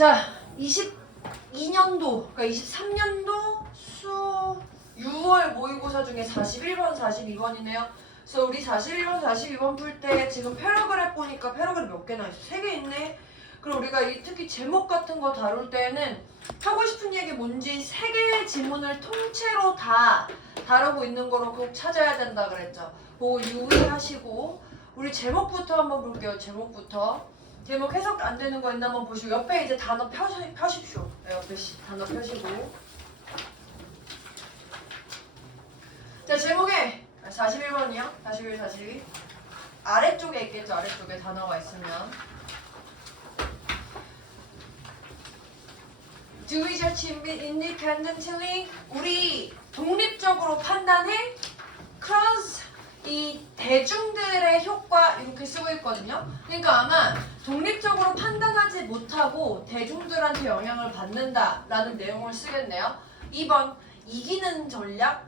자, 22년도, 그러니까 23년도 수 6월 모의고사 중에 41번, 42번이네요. 그래서 우리 41번, 42번 풀 때 지금 패러그래프 보니까 패러그래프 몇 개나 있어? 3개 있네? 그리고 우리가 이 특히 제목 같은 거 다룰 때는 하고 싶은 얘기 뭔지 3개의 지문을 통째로 다 다루고 있는 거로 꼭 찾아야 된다 그랬죠. 그거 유의하시고 우리 제목부터 한번 볼게요. 제목 해석 안 되는 거 있나 한번 보시고 옆에 이제 단어 펴십시오. 옆에 단어 펴시고 자 제목에 41번이요. 41, 42 아래쪽에 있겠죠. 아래쪽에 단어가 있으면 Do we judge independently? 우리 독립적으로 판단해? Cause 이 대중들의 효과 이렇게 쓰고 있거든요. 그러니까 아마 독립적으로 판단하지 못하고 대중들한테 영향을 받는다 라는 내용을 쓰겠네요. 2번 이기는 전략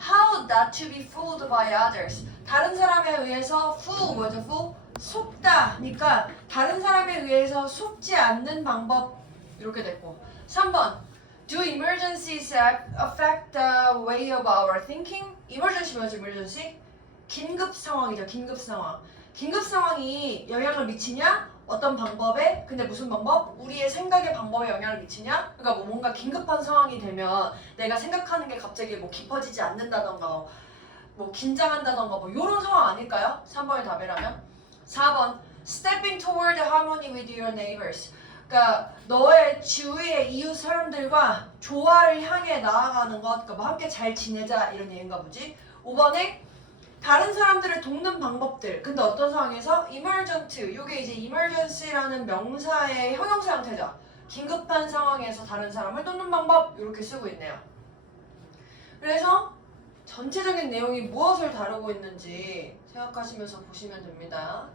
How not to be fooled by others. 다른 사람에 의해서 fool 뭐죠? fool? 속다. 그러니까 다른 사람에 의해서 속지 않는 방법 이렇게 됐고 3번 Do emergencies affect the way of our thinking? emergency 뭐죠? emergency? 긴급 상황이죠. 긴급 상황. 긴급 상황이 영향을 미치냐? 어떤 방법에? 근데 무슨 방법? 우리의 생각의 방법에 영향을 미치냐? 그러니까 뭐 뭔가 긴급한 상황이 되면 내가 생각하는 게 갑자기 뭐 깊어지지 않는다던가 뭐 긴장한다던가 뭐 이런 상황 아닐까요? 3번이 답이라면 4번 Stepping toward harmony with your neighbors. 그러니까 너의 주위의 이웃 사람들과 조화를 향해 나아가는 것. 그러니까 뭐 함께 잘 지내자 이런 얘기인가 보지. 5번에 다른 사람들을 돕는 방법들. 근데 어떤 상황에서 emergent, 이게 이제 emergency라는 명사의 형용사 형태죠. 긴급한 상황에서 다른 사람을 돕는 방법 이렇게 쓰고 있네요. 그래서 전체적인 내용이 무엇을 다루고 있는지 생각하시면서 보시면 됩니다.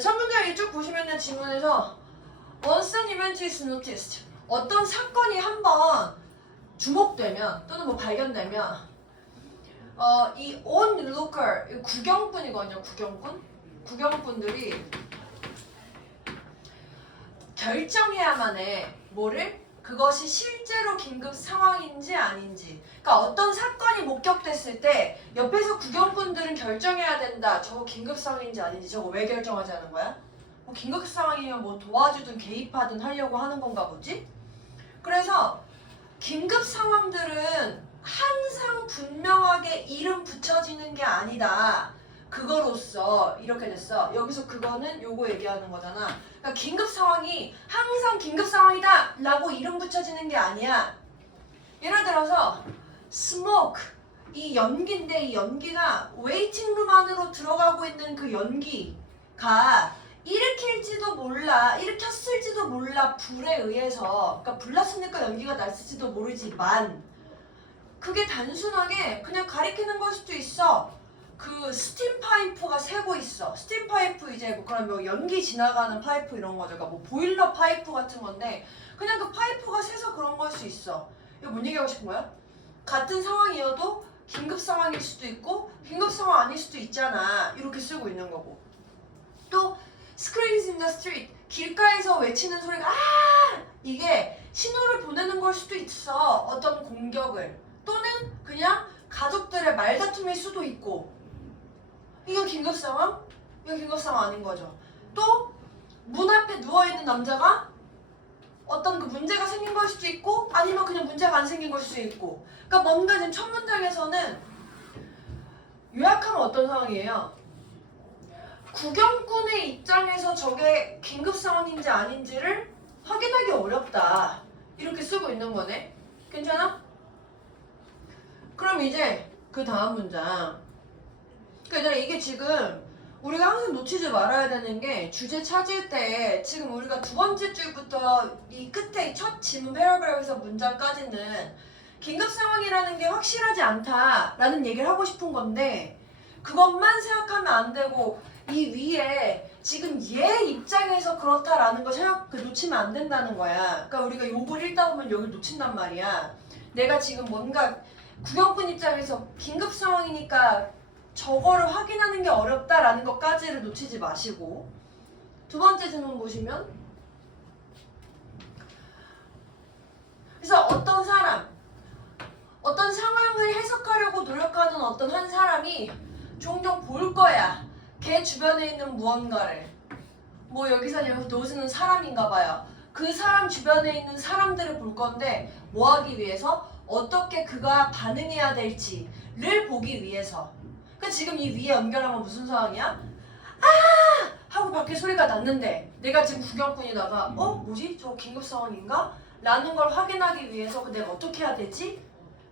첫 문장을 쭉 보시면은 지문에서 Once an event is noticed. 어떤 사건이 한번 주목되면 또는 뭐 발견되면 이 onlooker, 구경꾼이거든요. 구경꾼들이 결정해야만 해. 뭐를? 그것이 실제로 긴급 상황인지 아닌지. 그러니까 어떤 사건이 목격됐을 때 옆에서 구경꾼들은 결정해야 된다. 저거 긴급 상황인지 아닌지. 저거 왜 결정하지 않은 거야? 뭐 긴급 상황이면 뭐 도와주든 개입하든 하려고 하는 건가 보지? 그래서 긴급 상황들은 항상 분명하게 이름 붙여지는 게 아니다. 그거로써 이렇게 됐어. 여기서 그거는 요거 얘기하는 거잖아. 그러니까 긴급 상황이 항상 긴급 상황이다 라고 이름 붙여지는 게 아니야. 예를 들어서 smoke 이 연기인데 이 연기가 웨이팅룸 안으로 들어가고 있는 그 연기가 일으킬지도 몰라, 일으켰을지도 몰라 불에 의해서. 그러니까 불났으니까 연기가 났을지도 모르지만 그게 단순하게 그냥 가리키는 걸 수도 있어. 그 스팀 파이프가 새고 있어. 스팀 파이프 이제 뭐 그런 뭐 연기 지나가는 파이프 이런 거죠. 그러니까 뭐 보일러 파이프 같은 건데 그냥 그 파이프가 새서 그런 걸 수 있어. 이거 뭔 얘기하고 싶은 거야? 같은 상황이어도 긴급 상황일 수도 있고 긴급 상황 아닐 수도 있잖아. 이렇게 쓰고 있는 거고. 또 screams in the street. 길가에서 외치는 소리가 이게 신호를 보내는 걸 수도 있어. 어떤 공격을. 또는 그냥 가족들의 말다툼일 수도 있고. 이건 긴급 상황? 이건 긴급 상황 아닌 거죠. 또 문 앞에 누워있는 남자가 어떤 그 문제가 생긴 걸 수도 있고 아니면 그냥 문제가 안 생긴 걸 수도 있고. 그러니까 뭔가 지금 첫 문장에서는 요약하면 어떤 상황이에요? 구경꾼의 입장에서 저게 긴급 상황인지 아닌지를 확인하기 어렵다. 이렇게 쓰고 있는 거네. 괜찮아? 그럼 이제 그 다음 문장. 그러니까 이게 지금 우리가 항상 놓치지 말아야 되는 게 주제 찾을 때 지금 우리가 두 번째 줄부터 이 끝에 이 첫 지문 패러그래프에서 문장까지는 긴급 상황이라는 게 확실하지 않다라는 얘기를 하고 싶은 건데 그것만 생각하면 안 되고 이 위에 지금 얘 입장에서 그렇다라는 거 놓치면 안 된다는 거야. 그러니까 우리가 욕을 읽다 보면 여기 놓친단 말이야. 내가 지금 뭔가 구경꾼 입장에서 긴급 상황이니까 저거를 확인하는 게 어렵다라는 것까지를 놓치지 마시고 두 번째 질문 보시면 어떤 사람, 어떤 상황을 해석하려고 노력하는 어떤 한 사람이 종종 볼 거야. 걔 주변에 있는 무언가를. 뭐 여기서 노즈는 사람인가 봐요. 그 사람 주변에 있는 사람들을 볼 건데 뭐 하기 위해서? 어떻게 그가 반응해야 될지를 보기 위해서. 그러니까 지금 이 위에 연결하면 무슨 상황이야? 아! 하고 밖에 소리가 났는데 내가 지금 구경꾼이다가 뭐지? 저 긴급 상황인가? 라는 걸 확인하기 위해서 내가 어떻게 해야 되지?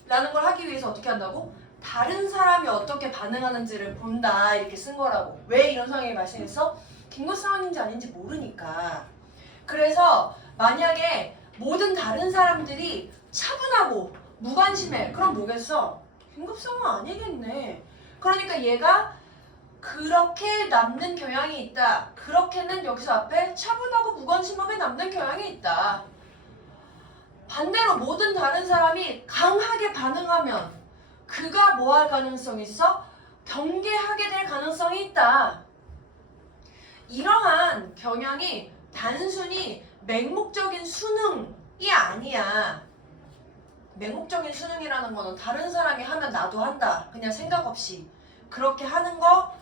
라는 걸 하기 위해서 어떻게 한다고? 다른 사람이 어떻게 반응하는지를 본다 이렇게 쓴 거라고. 왜 이런 상황이 발생했어? 긴급 상황인지 아닌지 모르니까. 그래서 만약에 모든 다른 사람들이 차분하고 무관심해. 그럼 뭐겠어? 긴급 상황 아니겠네. 그러니까 얘가 그렇게 남는 경향이 있다. 그렇게는 여기서 앞에 차분하고 무관심하게 남는 경향이 있다. 반대로 모든 다른 사람이 강하게 반응하면 그가 뭐 할 가능성이 있어? 경계하게 될 가능성이 있다. 이러한 경향이 단순히 맹목적인 수능이 아니야. 맹목적인 수능이라는 거는 다른 사람이 하면 나도 한다. 그냥 생각 없이. 그렇게 하는 거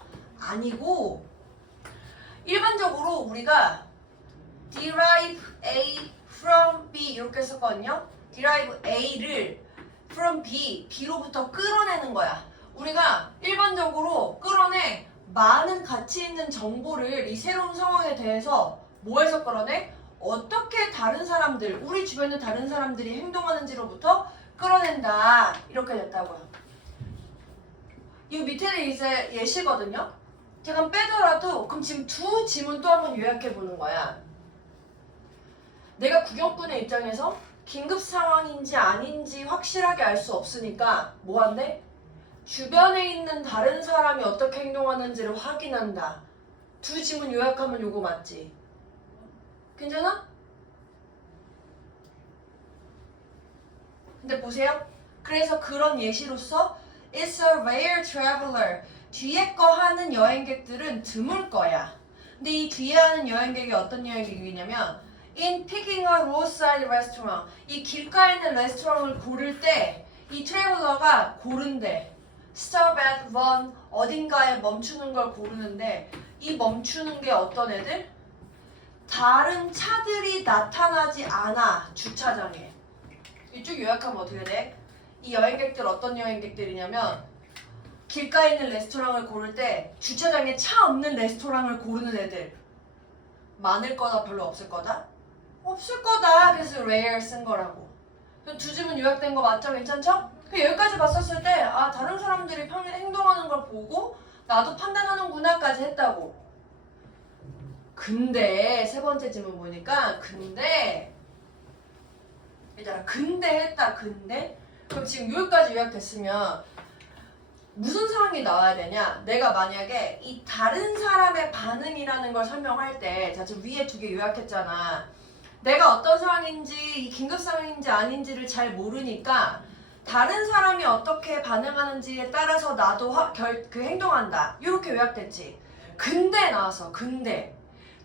아니고 일반적으로 우리가 derive A from B 이렇게 썼거든요. derive A를 from B, B로부터 끌어내는 거야. 우리가 일반적으로 끌어내 많은 가치 있는 정보를 이 새로운 상황에 대해서 뭐에서 끌어내? 어떻게 다른 사람들, 우리 주변의 다른 사람들이 행동하는지로부터 끌어낸다. 이렇게 됐다고요. 이 밑에는 이제 예시거든요. 잠깐 빼더라도 그럼 지금 두 지문 또 한번 요약해 보는 거야. 내가 구경꾼의 입장에서 긴급 상황인지 아닌지 확실하게 알 수 없으니까 뭐 한대? 주변에 있는 다른 사람이 어떻게 행동하는지를 확인한다. 두 지문 요약하면 요거 맞지? 괜찮아? 근데 보세요. 그래서 그런 예시로서 It's a rare traveler. 뒤에 거 하는 여행객들은 드물 거야. 근데 이 뒤에 하는 여행객이 어떤 여행객이냐면 In picking a roadside restaurant. 이 길가에 있는 레스토랑을 고를 때 이 트래블러가 고른대. Stop at one. 어딘가에 멈추는 걸 고르는데 이 멈추는 게 어떤 애들? 다른 차들이 나타나지 않아. 주차장에. 이쪽 요약하면 어떻게 돼? 이 여행객들 어떤 여행객들이냐면 길가에 있는 레스토랑을 고를 때 주차장에 차 없는 레스토랑을 고르는 애들. 많을 거다 별로 없을 거다? 없을 거다. 그래서 rare 쓴 거라고. 두 지문 요약된 거 맞죠? 괜찮죠? 여기까지 봤었을 때 다른 사람들이 행동하는 걸 보고 나도 판단하는구나까지 했다고. 근데 세 번째 지문 보니까 근데 얘들아 근데 했다. 근데 그럼 지금 여기까지 요약됐으면 무슨 상황이 나와야 되냐? 내가 만약에 이 다른 사람의 반응이라는 걸 설명할 때 자 지금 위에 두 개 요약했잖아. 내가 어떤 상황인지 이 긴급 상황인지 아닌지를 잘 모르니까 다른 사람이 어떻게 반응하는지에 따라서 나도 행동한다. 이렇게 요약됐지. 근데 나와서 근데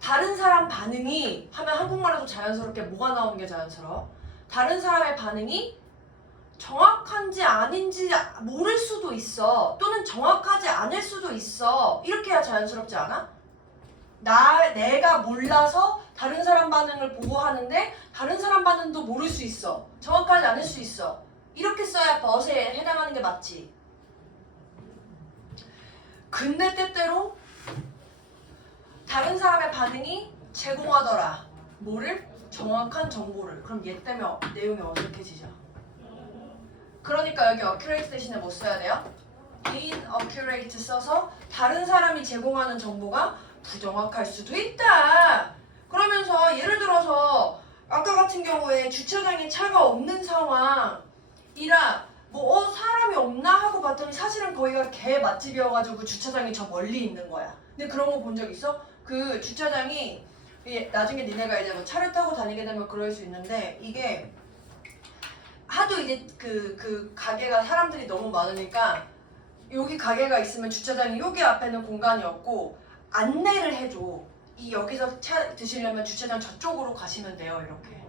다른 사람 반응이 하면 한국말에도 자연스럽게 뭐가 나오는 게 자연스러워? 다른 사람의 반응이 정확한지 아닌지 모를 수도 있어. 또는 정확하지 않을 수도 있어. 이렇게 해야 자연스럽지 않아? 내가 몰라서 다른 사람 반응을 보고 하는데 다른 사람 반응도 모를 수 있어. 정확하지 않을 수 있어. 이렇게 써야 벗에 해당하는 게 맞지. 근데 때때로 다른 사람의 반응이 제공하더라. 뭐를? 정확한 정보를. 그럼 얘 때문에 내용이 어색해지죠. 그러니까 여기 accurate 대신에 뭐 써야 돼요? inaccurate 써서 다른 사람이 제공하는 정보가 부정확할 수도 있다. 그러면서 예를 들어서 아까 같은 경우에 주차장에 차가 없는 상황이라 사람이 없나 하고 봤더니 사실은 거기가 개 맛집이어가지고 주차장이 저 멀리 있는 거야. 근데 그런 거 본 적 있어? 그 주차장이 나중에 니네가 이제 뭐 차를 타고 다니게 되면 그럴 수 있는데 이게 하도 이제 그 가게가 사람들이 너무 많으니까 여기 가게가 있으면 주차장이 여기 앞에는 공간이 없고 안내를 해줘. 여기서 차 드시려면 주차장 저쪽으로 가시면 돼요. 이렇게.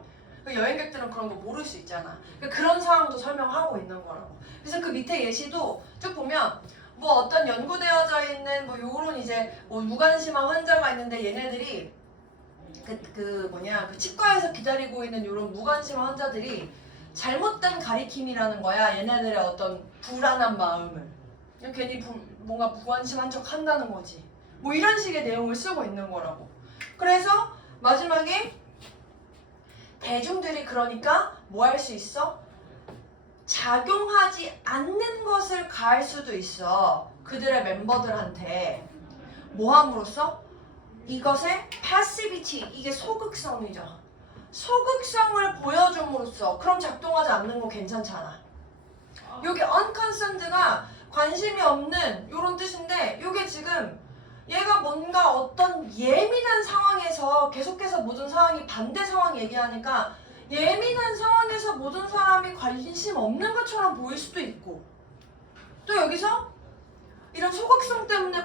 그 여행객들은 그런 거 모를 수 있잖아. 그런 상황도 설명하고 있는 거라고. 그래서 그 밑에 예시도 쭉 보면 뭐 어떤 연구되어져 있는 뭐 요런 이제 뭐 무관심한 환자가 있는데 얘네들이 그 치과에서 기다리고 있는 요런 무관심한 환자들이 잘못된 가리킴이라는 거야. 얘네들의 어떤 불안한 마음을. 괜히 뭔가 무관심한 척 한다는 거지. 뭐 이런 식의 내용을 쓰고 있는 거라고. 그래서 마지막에 대중들이 그러니까 뭐 할 수 있어? 작용하지 않는 것을 가할 수도 있어. 그들의 멤버들한테. 뭐 함으로써? 이것의 passivity, 이게 소극성이죠. 소극성을 보여줌으로써. 그럼 작동하지 않는 거 괜찮잖아. 여기 unconcerned가 관심이 없는 이런 뜻인데 이게 지금 얘가 뭔가 어떤 예민한 상황에서 계속해서 모든 상황이 반대 상황 얘기하니까 예민한 상황에서 모든 사람이 관심 없는 것처럼 보일 수도 있고 또 여기서 이런 소극성 때문에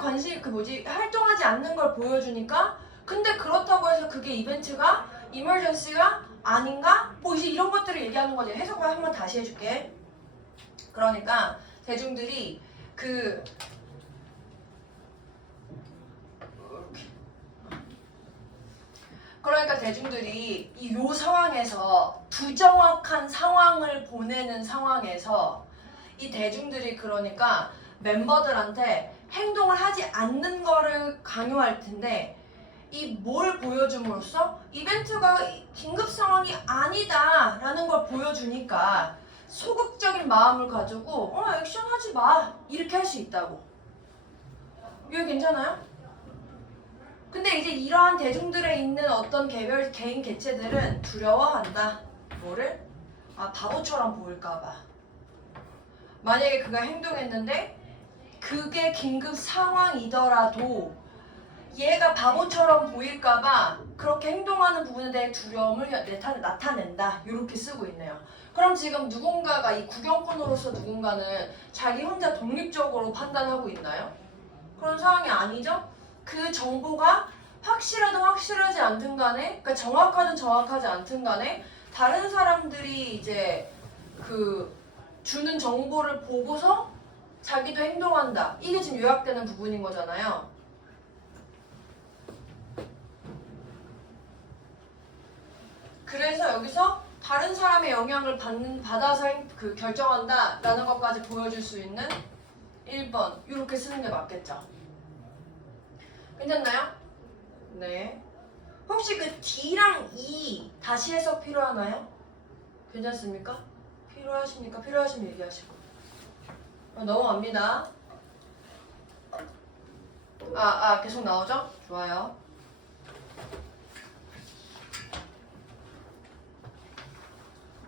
활동하지 않는 걸 보여주니까 근데 그렇다고 해서 그게 이벤트가 emergency가 아닌가? 뭐 이제 이런 것들을 얘기하는 거지. 해석을 한번 다시 해줄게. 그러니까 대중들이 요 상황에서 부정확한 상황을 보내는 상황에서 이 대중들이 그러니까 멤버들한테 행동을 하지 않는 거를 강요할 텐데 이 뭘 보여줌으로써 이벤트가 긴급 상황이 아니다 라는 걸 보여주니까 소극적인 마음을 가지고 액션하지 마 이렇게 할 수 있다고. 이거 괜찮아요? 근데 이제 이러한 대중들에 있는 어떤 개인 개체들은 두려워한다. 뭐를? 바보처럼 보일까봐. 만약에 그가 행동했는데 그게 긴급 상황이더라도 얘가 바보처럼 보일까봐 그렇게 행동하는 부분에 대해 두려움을 나타낸다. 이렇게 쓰고 있네요. 그럼 지금 누군가가 이 구경꾼으로서 누군가는 자기 혼자 독립적으로 판단하고 있나요? 그런 상황이 아니죠? 그 정보가 확실하든 확실하지 않든 간에 그러니까 정확하든 정확하지 않든 간에 다른 사람들이 이제 주는 정보를 보고서 자기도 행동한다. 이게 지금 요약되는 부분인 거잖아요. 그래서 여기서 다른 사람의 영향을 받아서 결정한다 라는 것까지 보여줄 수 있는 1번 이렇게 쓰는 게 맞겠죠? 괜찮나요? 네. 혹시 그 D랑 E 다시 해석 필요하나요? 괜찮습니까? 필요하십니까? 필요하시면 얘기하시고. 넘어갑니다. 계속 나오죠? 좋아요.